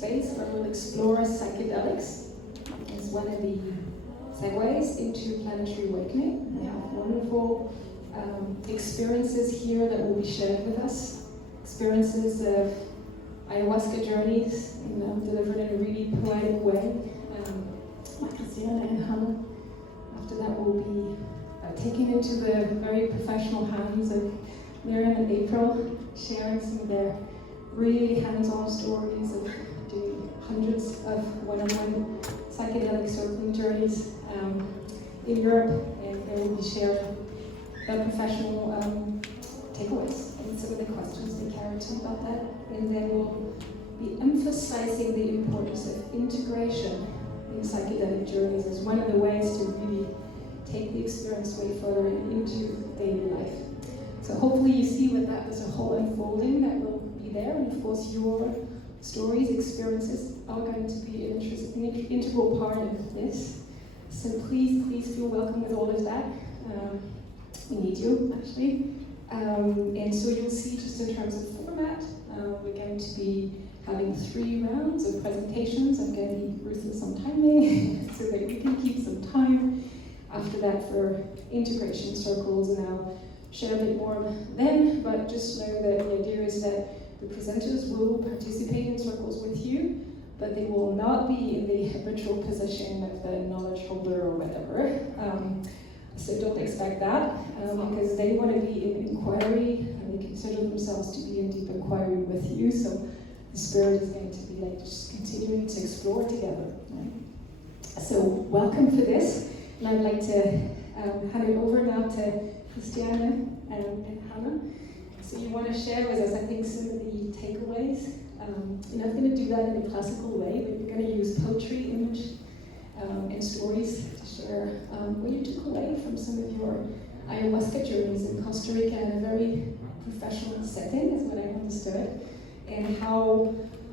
space where we'll explore psychedelics as one of the segues into planetary awakening. We have wonderful experiences here that will be shared with us. Experiences of ayahuasca journeys, delivered in a really poetic way by Christiane and Hanna. After that, we'll be taken into the very professional hands of Miriam and April, sharing some of their really hands-on stories of doing hundreds of one-on-one psychedelic circling journeys in Europe, and they will be sharing their professional takeaways and some of the questions they carry too about that. And then we'll be emphasizing the importance of integration in psychedelic journeys as one of the ways to really take the experience way further into daily life. So hopefully you see with that there's a whole unfolding that will be there, and of course your stories, experiences are going to be an integral part of this. So please feel welcome with all of that. We need you, actually. And so you'll see just in terms of format, we're going to be having 3 rounds of presentations. I'm going to be ruthless on timing so that we can keep some time after that for integration circles, and I'll share a bit more then, but just know that the idea is that the presenters will participate in circles with you, but they will not be in the habitual position of the knowledge holder or whatever. So don't expect that, because they want to be in inquiry, and they consider themselves to be in deep inquiry with you. So the spirit is going to be like just continuing to explore together. Right? So welcome for this, and I'd like to hand it over now to Christiane and Hanna. So you want to share with us, I think, some of the takeaways. You're not going to do that in a classical way, but you're going to use poetry, image, and stories to share what you took away from some of your ayahuasca journeys in Costa Rica in a very professional setting, is what I understood, and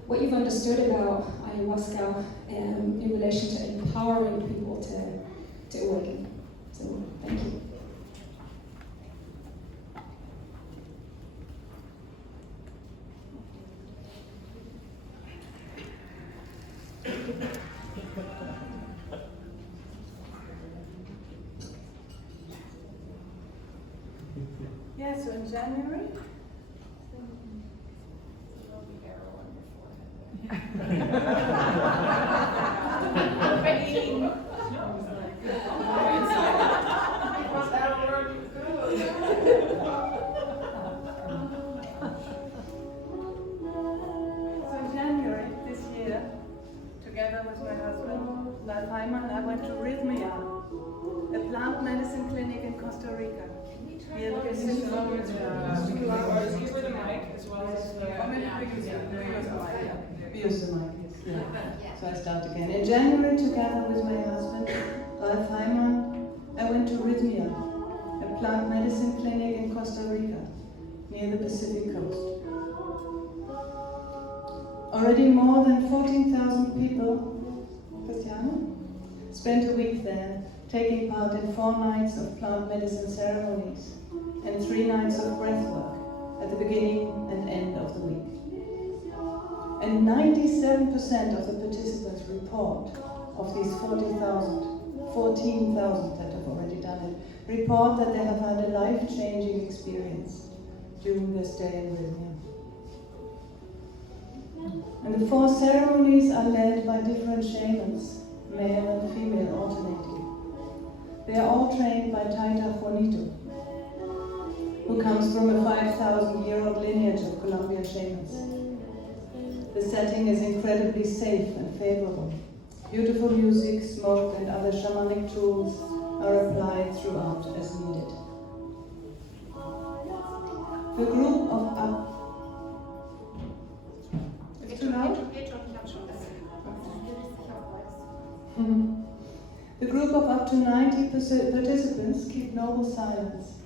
what you've understood about ayahuasca in relation to empowering people to awaken. So thank you. Yeah, so in January, this year, together with my husband, I went to Rhythmia, a plant medicine clinic in Costa Rica. You were the mic as well as Use the mic, yes. Yeah. So I start again. In January, together with my husband, Ralph Heimann, I went to Rhythmia, a plant medicine clinic in Costa Rica, near the Pacific coast. Already more than 14,000 people, Christiane, spent a week there, taking part in 4 nights of plant medicine ceremonies and 3 nights of breath work at the beginning and end of the week. And 97% of the participants report, of these 14,000 that have already done it, report that they have had a life-changing experience during their stay in Rhythmia. And the 4 ceremonies are led by different shamans, male and female alternating. They are all trained by Taita Juanito, who comes from a 5,000-year-old lineage of Colombian shamans. The setting is incredibly safe and favorable. Beautiful music, smoke, and other shamanic tools are applied throughout as needed. The group of It's too loud? The group of up to 90 participants keep noble silence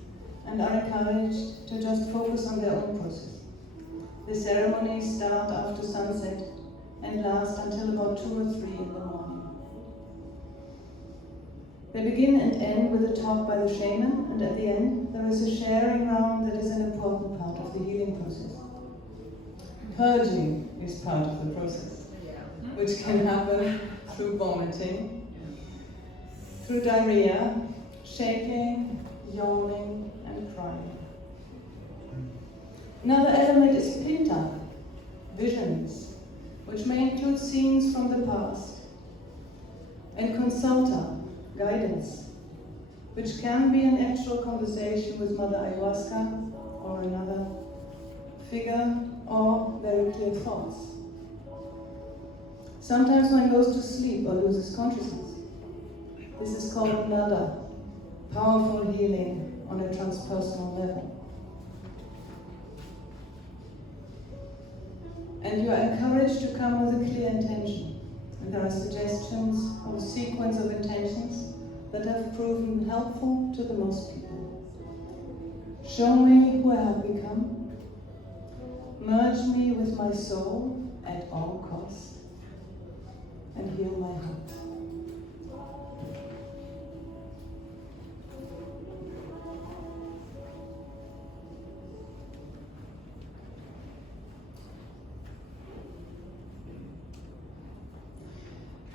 and are encouraged to just focus on their own process. The ceremonies start after sunset and last until about 2 or 3 in the morning. They begin and end with a talk by the shaman, and at the end there is a sharing round that is an important part of the healing process. Purging is part of the process. which can happen through vomiting, through diarrhea, shaking, yawning, and crying. Another element is pinta, visions, which may include scenes from the past, and consulta, guidance, which can be an actual conversation with Mother Ayahuasca or another figure or very clear thoughts. Sometimes one goes to sleep or loses consciousness. This is called nada, powerful healing on a transpersonal level. And you are encouraged to come with a clear intention. And there are suggestions of a sequence of intentions that have proven helpful to the most people. Show me who I have become. Merge me with my soul at all costs. And heal my heart.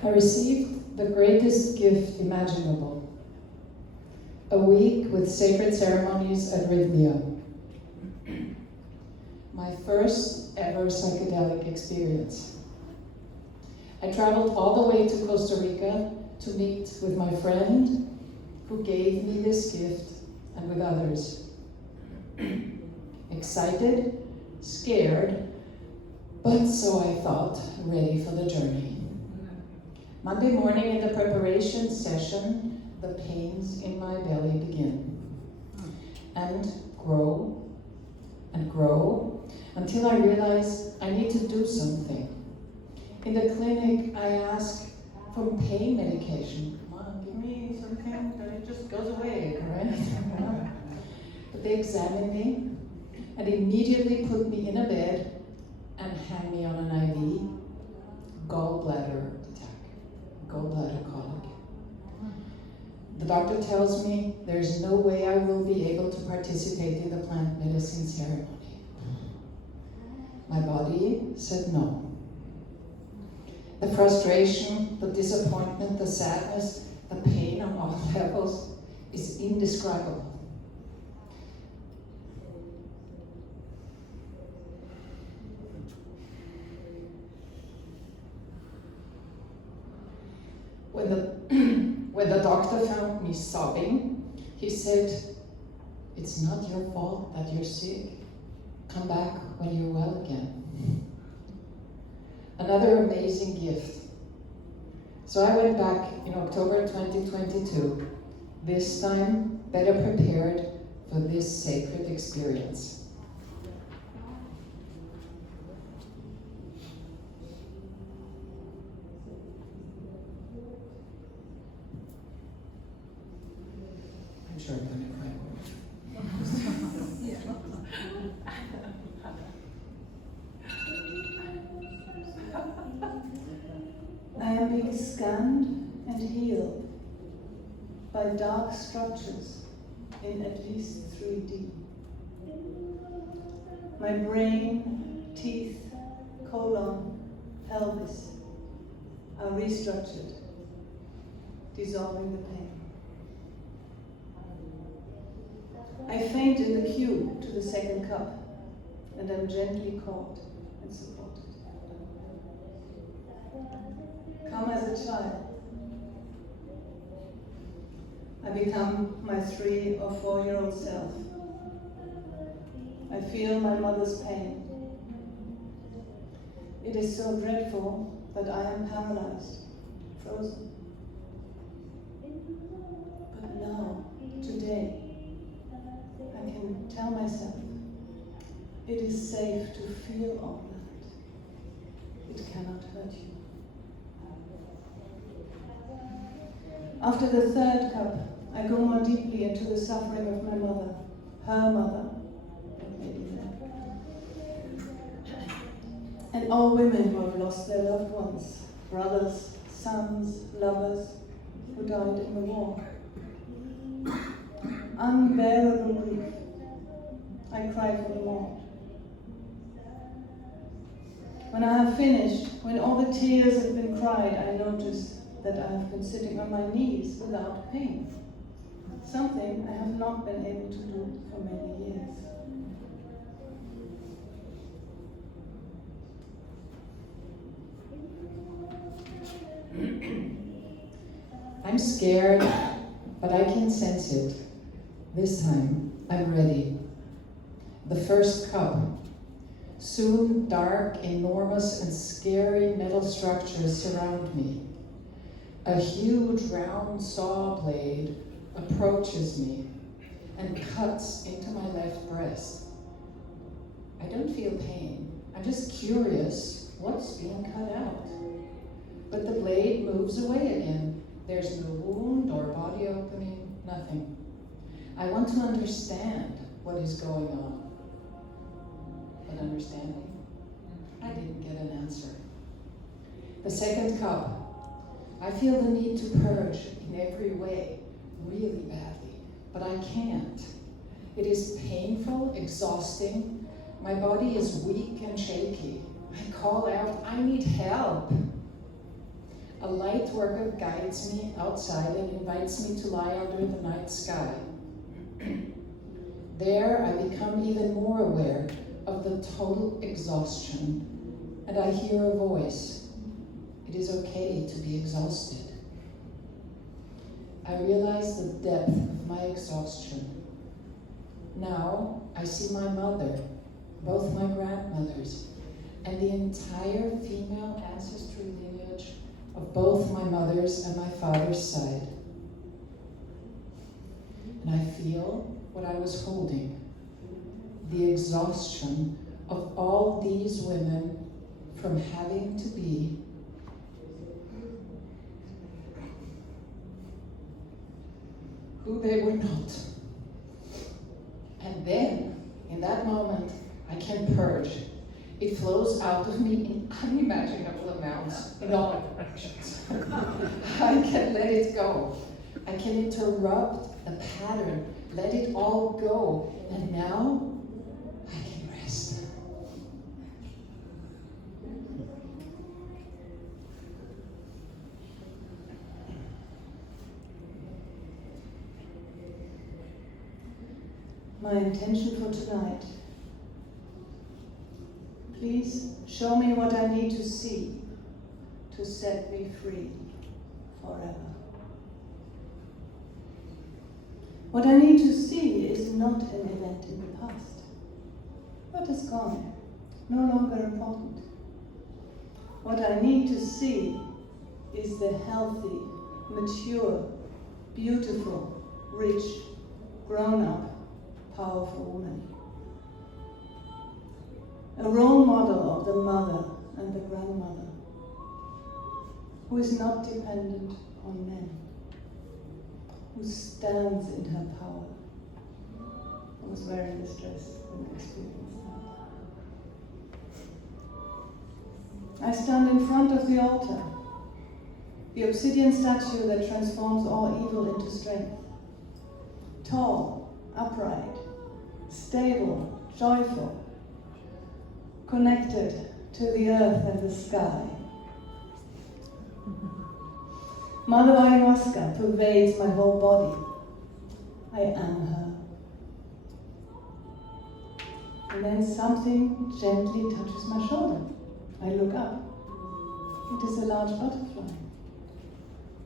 I received the greatest gift imaginable. A week with sacred ceremonies at Rhythmia. My first ever psychedelic experience. I traveled all the way to Costa Rica to meet with my friend who gave me this gift and with others. Excited, scared, but so I thought, ready for the journey. Monday morning in the preparation session, the pains in my belly begin and grow until I realize I need to do something. In the clinic, I ask for pain medication. Come on, give me something that it just goes away, right? But they examine me and immediately put me in a bed and hang me on an IV, gallbladder colic. The doctor tells me there's no way I will be able to participate in the plant medicine ceremony. My body said no. The frustration, the disappointment, the sadness, the pain on all levels is indescribable. When the doctor found me sobbing, he said, "It's not your fault that you're sick. Come back when you're well again." Another amazing gift. So I went back in October 2022, this time better prepared for this sacred experience. I'm sure I'm going to cry more. I am being scanned and healed by dark structures in at least 3D. My brain, teeth, colon, pelvis are restructured, dissolving the pain. I faint in the queue to the second cup, and am gently caught and supported. Come as a child. I become my 3 or 4-year-old self. I feel my mother's pain. It is so dreadful that I am paralyzed, frozen. But now, today, I can tell myself it is safe to feel all that. It cannot hurt you. After the 3rd cup, I go more deeply into the suffering of my mother, her mother, and all women who have lost their loved ones, brothers, sons, lovers, who died in the war. Unbearable grief. I cry for them all. When I have finished, when all the tears have been cried, I notice that I have been sitting on my knees without pain. Something I have not been able to do for many years. I'm scared, but I can sense it. This time, I'm ready. The first cup. Soon, dark, enormous, and scary metal structures surround me. A huge round saw blade approaches me and cuts into my left breast. I don't feel pain. I'm just curious what's being cut out. But the blade moves away again. There's no wound or body opening, nothing. I want to understand what is going on. But understanding, I didn't get an answer. The second cup. I feel the need to purge in every way, really badly, but I can't. It is painful, exhausting. My body is weak and shaky. I call out, I need help. A light worker guides me outside and invites me to lie under the night sky. There I become even more aware of the total exhaustion, and I hear a voice. It is okay to be exhausted. I realize the depth of my exhaustion. Now I see my mother, both my grandmothers, and the entire female ancestry lineage of both my mother's and my father's side. And I feel what I was holding, the exhaustion of all these women from having to be who they were not. And then, in that moment, I can purge. It flows out of me in unimaginable amounts, in all directions. I can let it go. I can interrupt the pattern, let it all go. And now, I can rest. My intention for tonight. Please show me what I need to see to set me free forever. What I need to see is not an event in the past. What is gone, no longer important. What I need to see is the healthy, mature, beautiful, rich, grown-up, powerful woman. A role model of the mother and the grandmother, who is not dependent on men, who stands in her power. I was wearing this dress when I experienced that. I stand in front of the altar, the obsidian statue that transforms all evil into strength. Tall, upright, stable, joyful, connected to the earth and the sky. Mother Ayahuasca pervades my whole body. I am her. And then something gently touches my shoulder. I look up. It is a large butterfly.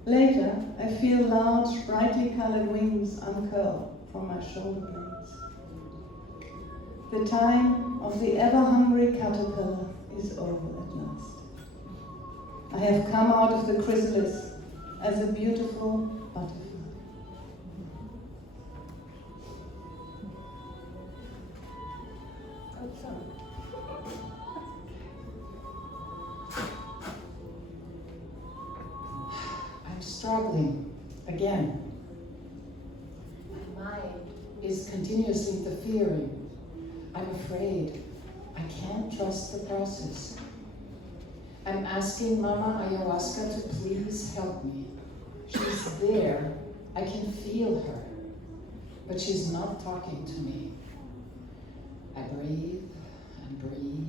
Later, I feel large, brightly colored wings uncurl from my shoulder blades. The time of the ever-hungry caterpillar is over at last. I have come out of the chrysalis as a beautiful butterfly. I'm struggling again. My mind is continuously interfering. I'm afraid. I can't trust the process. I'm asking Mama Ayahuasca to please help me. She's there. I can feel her. But she's not talking to me. I breathe and breathe,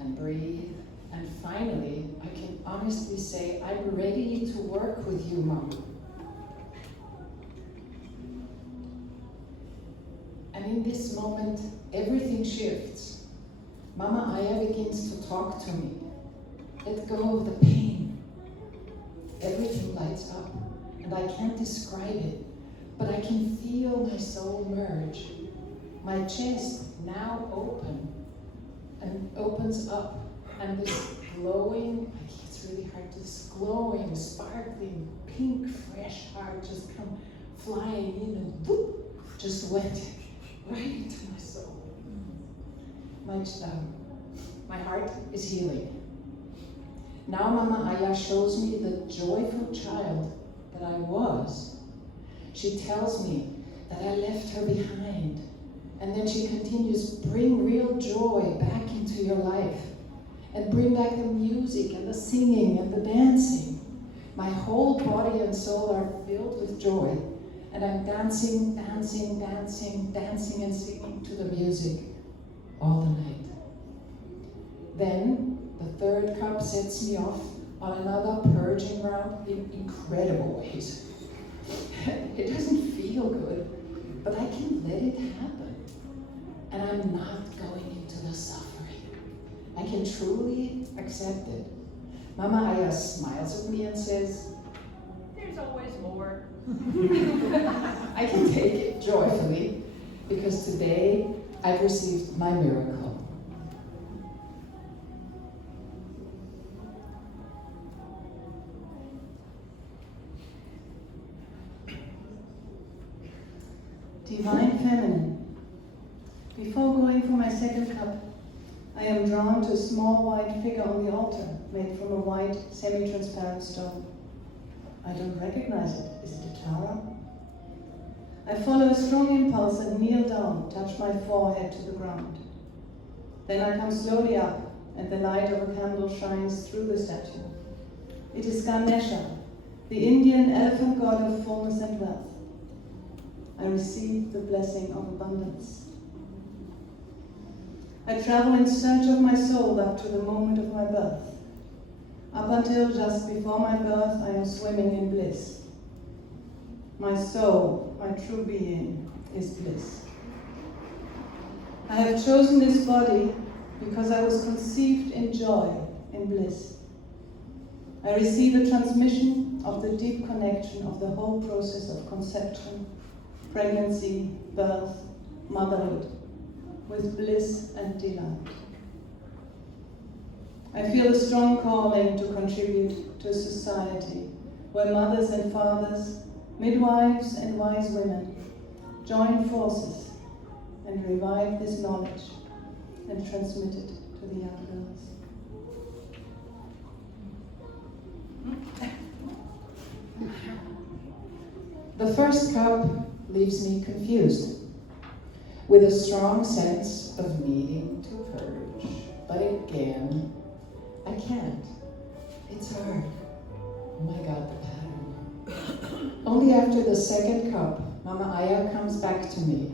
and breathe, and finally, I can honestly say, I'm ready to work with you, Mama. And in this moment, everything shifts. Mama Aya begins to talk to me. Let go of the pain. Everything lights up, and I can't describe it, but I can feel my soul merge. My chest now opens up, and this glowing, it's really hard to, this glowing, sparkling, pink, fresh heart just come flying in and whoop, just went right into my soul. My heart is healing. Now Mama Aya shows me the joyful child that I was. She tells me that I left her behind. And then she continues, bring real joy back into your life. And bring back the music and the singing and the dancing. My whole body and soul are filled with joy. And I'm dancing, dancing, dancing, dancing and singing to the music all the night. Then the third cup sets me off on another purging round in incredible ways. It doesn't feel good, but I can let it happen. And I'm not going into the suffering. I can truly accept it. Mama Aya smiles at me and says, There's always more. I can take it joyfully because today I've received my miracle. Divine Feminine. Before going for my second cup, I am drawn to a small white figure on the altar made from a white, semi-transparent stone. I don't recognize it. Is it a Tara? I follow a strong impulse and kneel down, touch my forehead to the ground. Then I come slowly up, and the light of a candle shines through the statue. It is Ganesha, the Indian elephant god of fullness and wealth. I receive the blessing of abundance. I travel in search of my soul up to the moment of my birth. Up until just before my birth, I am swimming in bliss. My soul, my true being, is bliss. I have chosen this body because I was conceived in joy, in bliss. I receive a transmission of the deep connection of the whole process of conception, pregnancy, birth, motherhood, with bliss and delight. I feel a strong calling to contribute to a society where mothers and fathers, midwives and wise women join forces and revive this knowledge and transmit it to the young girls. The first cup leaves me confused, with a strong sense of needing to purge. But again, I can't. It's hard. Oh my God, the pattern. Only after the second cup, Mama Aya comes back to me.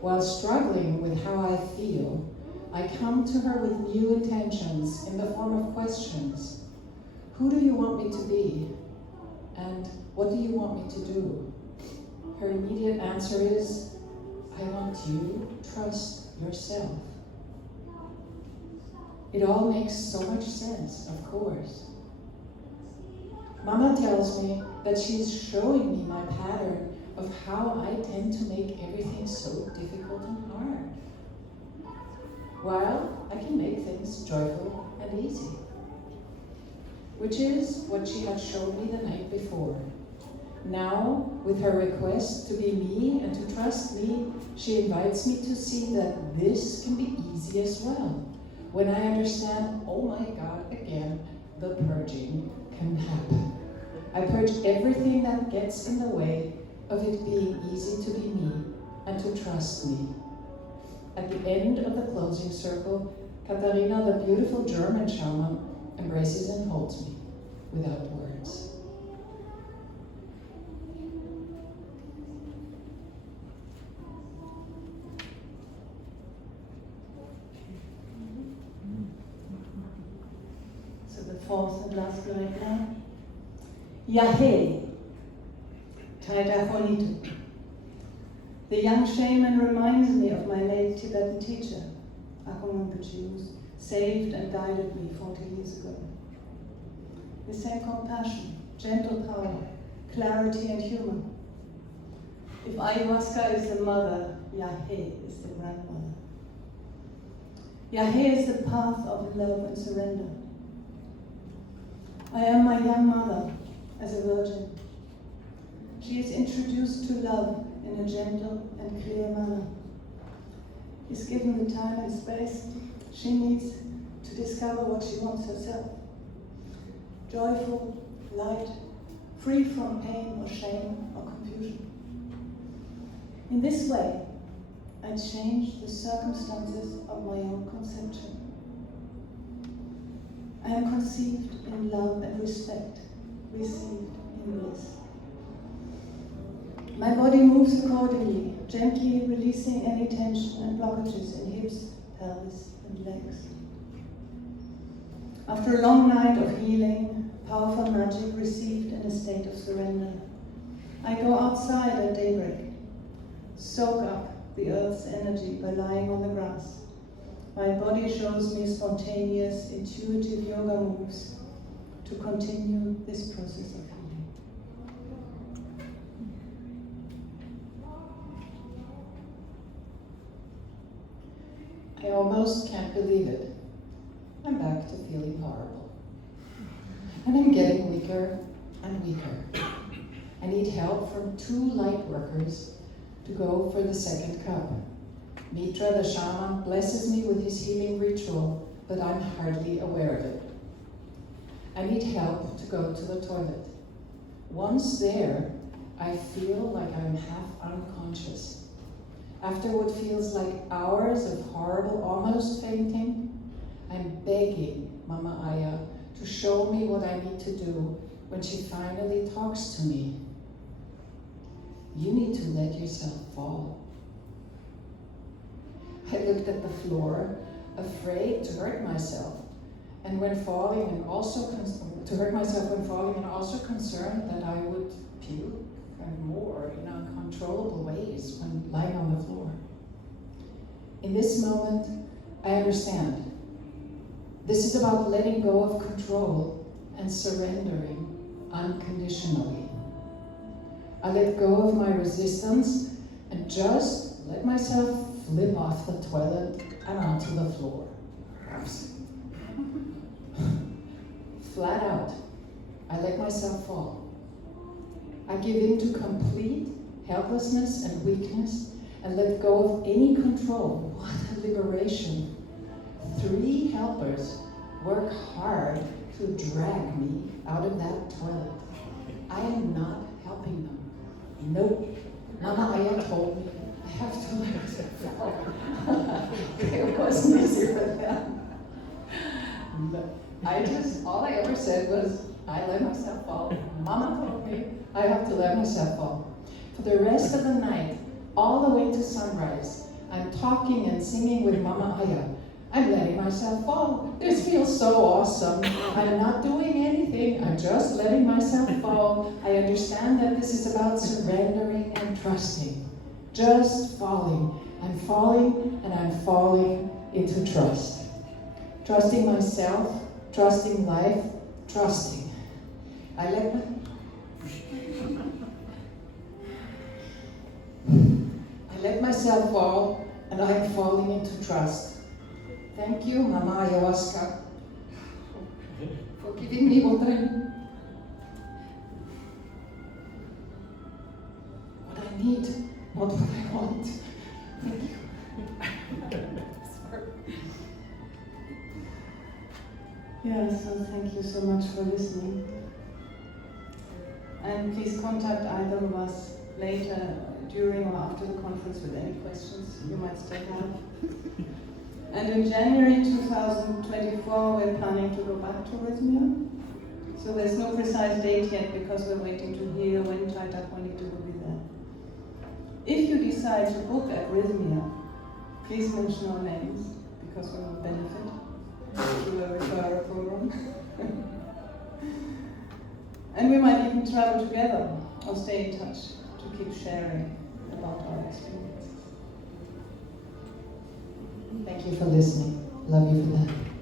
While struggling with how I feel, I come to her with new intentions in the form of questions. Who do you want me to be? And what do you want me to do? Her immediate answer is, I want you to trust yourself. It all makes so much sense, of course. Mama tells me that she's showing me my pattern of how I tend to make everything so difficult and hard. While I can make things joyful and easy. Which is what she had shown me the night before. Now, with her request to be me and to trust me, she invites me to see that this can be easy as well. When I understand, oh my God, again, the purging can happen. I purge everything that gets in the way of it being easy to be me and to trust me. At the end of the closing circle, Katharina, the beautiful German shaman, embraces and holds me without words. fourth and last right now. Yahe, Taita Honito. The young shaman reminds me of my late Tibetan teacher, Akong Rinpoche, who saved and guided me 40 years ago. The same compassion, gentle power, clarity and humor. If ayahuasca is the mother, Yahe is the grandmother. Yahe is the path of love and surrender. I am my young mother as a virgin. She is introduced to love in a gentle and clear manner. Is given the time and space she needs to discover what she wants herself. Joyful, light, free from pain or shame or confusion. In this way, I change the circumstances of my own conception. I am conceived in love and respect, received in bliss. My body moves accordingly, gently releasing any tension and blockages in hips, pelvis, and legs. After a long night of healing, powerful magic received in a state of surrender, I go outside at daybreak, soak up the earth's energy by lying on the grass. My body shows me spontaneous, intuitive yoga moves to continue this process of healing. I almost can't believe it. I'm back to feeling horrible. And I'm getting weaker and weaker. I need help from 2 light workers to go for the second cup. Mitra, the shaman, blesses me with his healing ritual, but I'm hardly aware of it. I need help to go to the toilet. Once there, I feel like I'm half unconscious. After what feels like hours of horrible, almost fainting, I'm begging Mama Aya to show me what I need to do when she finally talks to me. You need to let yourself fall. I looked at the floor, afraid to hurt myself, and when falling, and also concerned that I would puke and more in uncontrollable ways when lying on the floor. In this moment, I understand. This is about letting go of control and surrendering unconditionally. I let go of my resistance and just let myself flip off the toilet and onto the floor. Flat out, I let myself fall. I give in to complete helplessness and weakness and let go of any control. What a liberation. 3 helpers work hard to drag me out of that toilet. I am not helping them. Nope. Mama Aya told me I have to let myself fall. It wasn't easy for them. But all I ever said was, I let myself fall. Mama told me I have to let myself fall. For the rest of the night, all the way to sunrise, I'm talking and singing with Mama Aya. I'm letting myself fall. This feels so awesome. I'm not doing anything. I'm just letting myself fall. I understand that this is about surrendering and trusting. Just falling. I'm falling and I'm falling into trust. Trusting myself, trusting life, trusting. I let myself fall and I am falling into trust. Thank you, Mama Ayahuasca, for giving me what I need, not what I want. Thank you. Yeah, so thank you so much for listening. And please contact either of us later, during or after the conference with any questions you might still have. And in January 2024, we're planning to go back to Rhythmia. So there's no precise date yet because we're waiting to hear when Taita Juanito will be there. If you decide to book at Rhythmia, please mention our names because we will benefit through a referral program. And we might even travel together or stay in touch to keep sharing about our experiences. Thank you for listening. Love you for that.